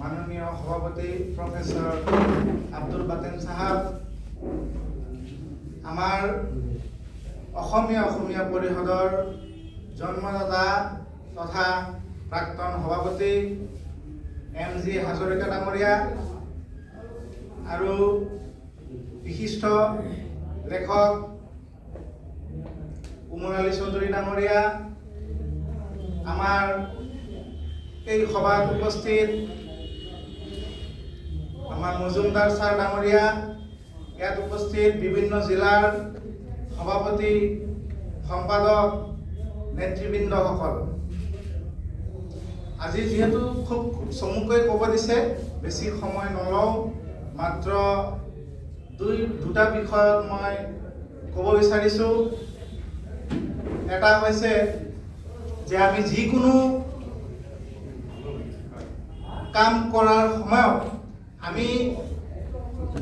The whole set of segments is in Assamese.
মাননীয় সভাপতি প্ৰফেসৰ আব্দুল বাতেন সাহেব, আমাৰ অসমীয়া পৰিষদৰ জন্মদাতা তথা প্ৰাক্তন সভাপতি MG হাজৰিকা ডাঙৰীয়া আৰু বিশিষ্ট লেখক উমৰ আলী চৌধুৰী ডাঙৰীয়া, আমাৰ এই সভাত উপস্থিত আমাৰ মজুমদাৰ ছাৰ ডাঙৰীয়া, ইয়াত উপস্থিত বিভিন্ন জিলাৰ সভাপতি সম্পাদক নেতৃবৃন্দসকল, আজি যেহেতু খুব চমুকৈ ক'ব দিছে, বেছি সময় নলওঁ, মাত্ৰ দুটা বিষয়ত মই ক'ব বিচাৰিছোঁ। এটা হৈছে যে আমি যিকোনো কাম কৰাৰ সময়ত আমি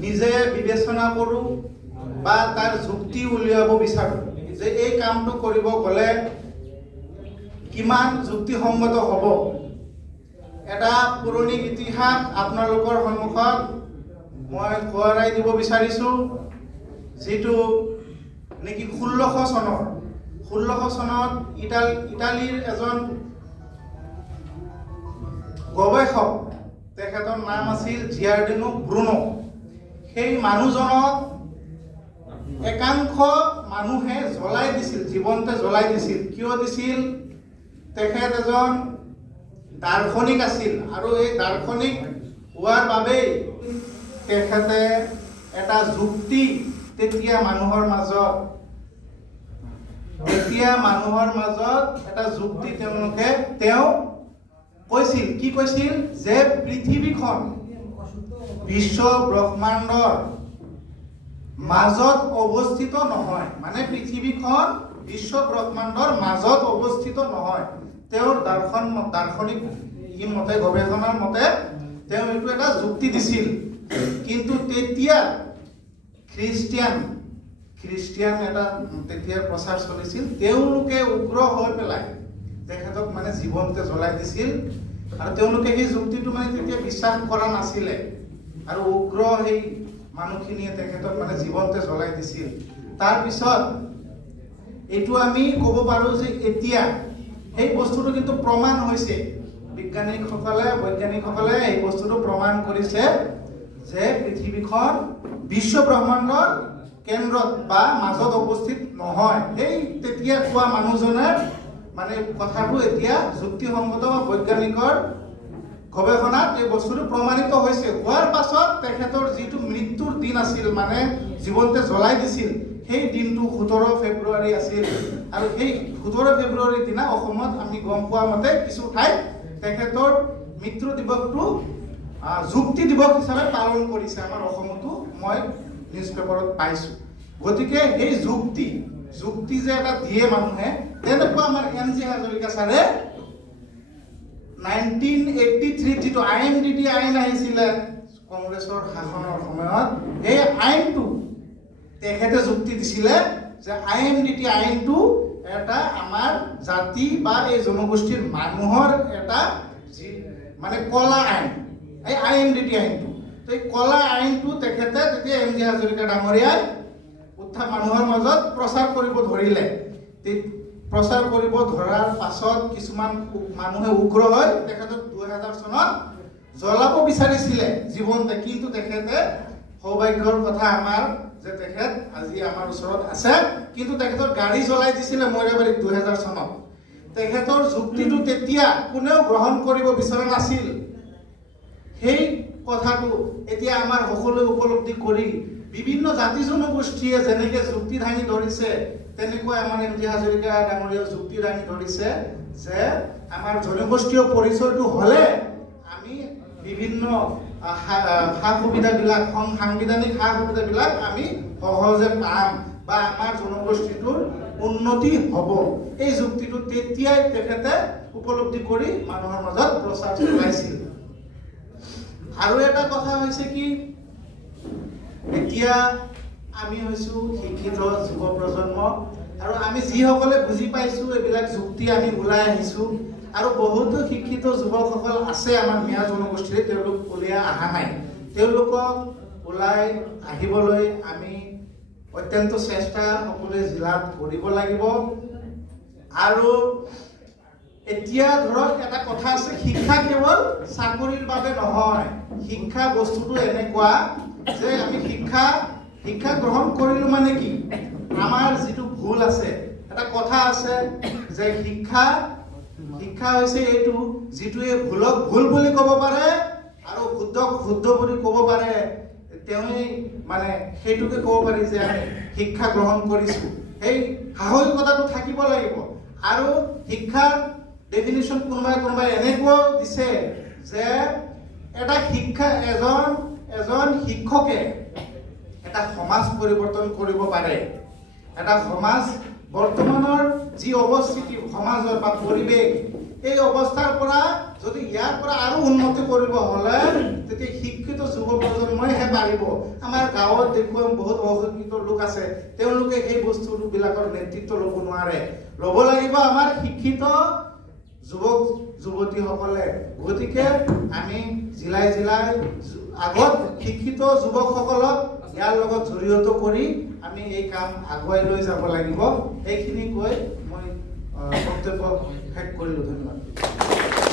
নিজে বিবেচনা কৰোঁ বা তাৰ যুক্তি উলিয়াব বিচাৰোঁ যে এই কামটো কৰিব গ'লে কিমান যুক্তিসংগত হ'ব। এটা পৌৰাণিক ইতিহাস আপোনালোকৰ সন্মুখত মই সোঁৱৰাই দিব বিচাৰিছোঁ, যিটো নেকি 1600 চনত ইটালীৰ এজন গৱেষক, তেখেতৰ নাম আছিল জিয়াৰ্ডিনো ব্ৰুনো। সেই মানুহজনক একাংশ মানুহে জ্বলাই দিছিল, জীৱনতে জ্বলাই দিছিল। কিয় দিছিল? তেখেত এজন দাৰ্শনিক আছিল আৰু এই দাৰ্শনিক হোৱাৰ বাবেই তেখেতে এটা যুক্তি তেতিয়া মানুহৰ মাজত এটা যুক্তি তেওঁ কৈছিল। কি কৈছিল? যে পৃথিৱীখন বিশ্ব ব্ৰহ্মাণ্ডৰ মাজত অৱস্থিত নহয়, মানে পৃথিৱীখন বিশ্ব ব্ৰহ্মাণ্ডৰ মাজত অৱস্থিত নহয়। তেওঁৰ দাৰ্শনিক মতে, গৱেষণাৰ মতে তেওঁ এইটো এটা যুক্তি দিছিল। কিন্তু তেতিয়া খ্ৰীষ্টিয়ান এটা তেতিয়া প্ৰচাৰ চলিছিল। তেওঁলোকে উগ্ৰ হৈ পেলাই তেখেতক মানে জীৱনতে জ্বলাই দিছিল আৰু তেওঁলোকে সেই যুক্তিটো মানে তেতিয়া বিশ্বাস কৰা নাছিলে আৰু উগ্ৰ সেই মানুহখিনিয়ে তেখেতক মানে জীৱনতে জ্বলাই দিছিল। তাৰপিছত এইটো আমি ক'ব পাৰোঁ যে এতিয়া সেই বস্তুটো কিন্তু প্ৰমাণ হৈছে। বৈজ্ঞানিকসকলে এই বস্তুটো প্ৰমাণ কৰিছে যে পৃথিৱীখন বিশ্ব ব্ৰহ্মাণ্ডৰ কেন্দ্ৰত বা মাজত উপস্থিত নহয়। সেই তেতিয়া কোৱা মানুহজনে মানে কথাটো এতিয়া যুক্তিসংগত বা বৈজ্ঞানিকৰ গৱেষণাত এই বস্তুটো প্ৰমাণিত হৈছে। হোৱাৰ পাছত তেখেতৰ যিটো মৃত্যুৰ দিন আছিল, মানে জীৱনতে জ্বলাই দিছিল, সেই দিনটো 17 ফেব্ৰুৱাৰী আছিল। আৰু সেই 17 ফেব্ৰুৱাৰীৰ দিনা অসমত আমি গম পোৱা মতে কিছু ঠাইত তেখেতৰ মৃত্যু দিৱসটো যুক্তি দিৱস হিচাপে পালন কৰিছে। আমাৰ অসমতো মই নিউজ পেপাৰত পাইছোঁ। গতিকে সেই যুক্তি যে এটা দিয়ে মানুহে, তেনেকুৱা আমাৰ MG হাজৰিকা ছাৰে 1983 যিটো IMDT আইন আহিছিলে কংগ্ৰেছৰ শাসনৰ সময়ত, সেই আইনটো তেখেতে যুক্তি দিছিলে যে IMDT আইনটো এটা আমাৰ জাতি বা এই জনগোষ্ঠীৰ মানুহৰ এটা মানে কলা আইন, এই IMDT আইনটো। তো এই কলা আইনটো তেখেতে তেতিয়া MG হাজৰিকা ডাঙৰীয়াই মানুহৰ মাজত প্ৰচাৰ কৰিব ধৰিলে। প্ৰচাৰ কৰিব ধৰাৰ পাছত কিছুমান মানুহে উগ্ৰ হৈ তেখেতক 2000 চনত জ্বলাব বিচাৰিছিলে জীৱনতে। কিন্তু তেখেতে, সৌভাগ্যৰ কথা আমাৰ যে তেখেত আজি আমাৰ ওচৰত আছে, কিন্তু তেখেতৰ গাড়ী জ্বলাই দিছিলে মইৰাবাৰীত 2000 চনত। তেখেতৰ যুক্তিটো তেতিয়া কোনেও গ্ৰহণ কৰিব বিচৰা নাছিল। সেই কথাটো এতিয়া আমাৰ সকলোৱে উপলব্ধি কৰি বিভিন্ন জাতি জনগোষ্ঠীয়ে যেনেকৈ যুক্তি দাঙি ধৰিছে, তেনেকৈ আমাৰ MG হাজৰিকা ডাঙৰীয়াও যুক্তি দাঙি ধৰিছে যে আমাৰ জনগোষ্ঠীয় পৰিচয়টো হ'লে আমি বিভিন্ন সা-সুবিধাবিলাক, সাংবিধানিক সা-সুবিধাবিলাক আমি সহজে পাম বা আমাৰ জনগোষ্ঠীটোৰ উন্নতি হ'ব। এই যুক্তিটো তেতিয়াই তেখেতে উপলব্ধি কৰি মানুহৰ মাজত প্ৰচাৰ চলাইছিল। আৰু এটা কথা হৈছে কি, এতিয়া আমি হৈছোঁ শিক্ষিত যুৱ প্ৰজন্ম আৰু আমি যিসকলে বুজি পাইছোঁ এইবিলাক যুক্তি আমি ওলাই আহিছোঁ, আৰু বহুতো শিক্ষিত যুৱকসকল আছে আমাৰ মিয়া জনগোষ্ঠীৰ, তেওঁলোক উলিয়াই অহা নাই। তেওঁলোকক ওলাই আহিবলৈ আমি অত্যন্ত চেষ্টা সকলোৱে জিলাত কৰিব লাগিব। আৰু এতিয়া ধৰক এটা কথা আছে, শিক্ষা কেৱল চাকৰিৰ বাবে নহয়। শিক্ষা বস্তুটো এনেকুৱা যে আমি শিক্ষা গ্ৰহণ কৰিলো মানে কি, আমাৰ যিটো ভুল আছে, এটা কথা আছে যে শিক্ষা হৈছে এইটো যিটোৱে ভুলক ভুল বুলি ক'ব পাৰে আৰু শুদ্ধক শুদ্ধ বুলি ক'ব পাৰে, তেওঁই মানে সেইটোকে ক'ব পাৰি যে আমি শিক্ষা গ্ৰহণ কৰিছো। সেই সাহসিকতাটো থাকিব লাগিব। আৰু শিক্ষাৰ ডেফিনিশ্যন কোনোবাই এনেকুৱাও দিছে যে এটা এজন শিক্ষকে এটা সমাজ পৰিৱৰ্তন কৰিব পাৰে। এটা সমাজ বৰ্তমানৰ যি অৱস্থিতি সমাজৰ বা পৰিৱেশ, এই অৱস্থাৰ পৰা যদি ইয়াৰ পৰা আৰু উন্নতি কৰিব হ'লে তেতিয়া শিক্ষিত যুৱ প্ৰজন্মইহে পাৰিব। আমাৰ গাঁৱত দেখুৱাম বহুত অশিক্ষিত লোক আছে, তেওঁলোকে সেই বস্তুবিলাকৰ নেতৃত্ব ল'ব নোৱাৰে। ল'ব লাগিব আমাৰ শিক্ষিত যুৱক যুৱতীসকলে। গতিকে আমি জিলাই আগত শিক্ষিত যুৱকসকলক ইয়াৰ লগত জড়িত কৰি আমি এই কাম আগুৱাই লৈ যাব লাগিব। এইখিনি কৈ মই বক্তব্য শেষ কৰিলোঁ। ধন্যবাদ।